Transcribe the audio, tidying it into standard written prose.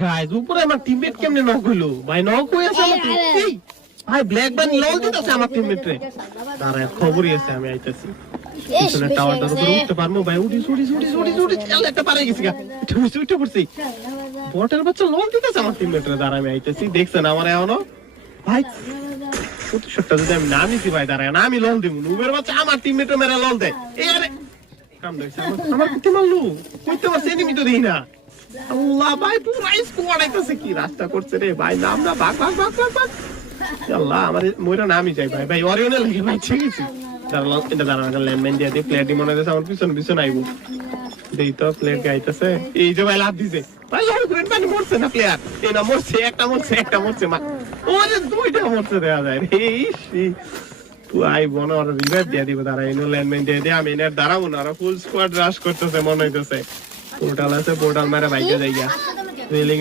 guys উপরে আমার teammate কেমনে নক হইলো ভাই নক হয়ে আছে আমার টিম ভাই ব্ল্যাক বান লল দিতেছে আমার টিমমেট রে তারা খবরই আছে আমি আইতাছি পিছনে টাওয়ারটার উপরে উঠতে পারবো ভাই উঠি চল একটা পারে গেছি গা উঠে পড়ছি বটের বাচ্চা লল দিতেছে আমার টিমমেট রে দাঁড়া আমি আইতাছি দেখছেন আমার এখনো ভাই প্রতিশোধটা যদি আমি না নিছি ভাই দাঁড়ায় না আমি লল দিব নুবের বাচ্চা আমার টিমমেট মেরে লল দেয় এই আরে কাম দিছে আমার কুতি মারলু কইতে পারছে এনিমি তো দেই না আল্লাহ ভাই পুরো স্কোয়াড আইতাছে কি রাস্তা করছে রে ভাই নাম না ভাগ আল্লাহ আমার মইরা নামই যাই ভাই ভাই অরিয়নে লাগে ভাই ঠিকই দাঁড়ানো ল্যান্ডম্যান দিয়ে দিয়ে প্লেয়ারটি মনে হচ্ছে আমার পিছন আইবো দেই তো প্লেয়ার গাইতেছে এই যে ভাই লাভ দিছে ভাই লল করে মানে মরছে না প্লেয়ার এই না মরছে একটা মরছে মা ওরে দুইটা মরছে দেয়া যায় রে তুই আই বন আর রিভাইভ দিয়ে দিব দাঁড়া এনো ল্যান্ডম্যান দিয়ে দিয়ে আমি এর দাঁড়াবো না আর ফুল স্কোয়াড রাশ করতেছে মনে হইতেছে পোর্টাল আছে পোর্টাল মারা বাইকে যাইগা রেলিং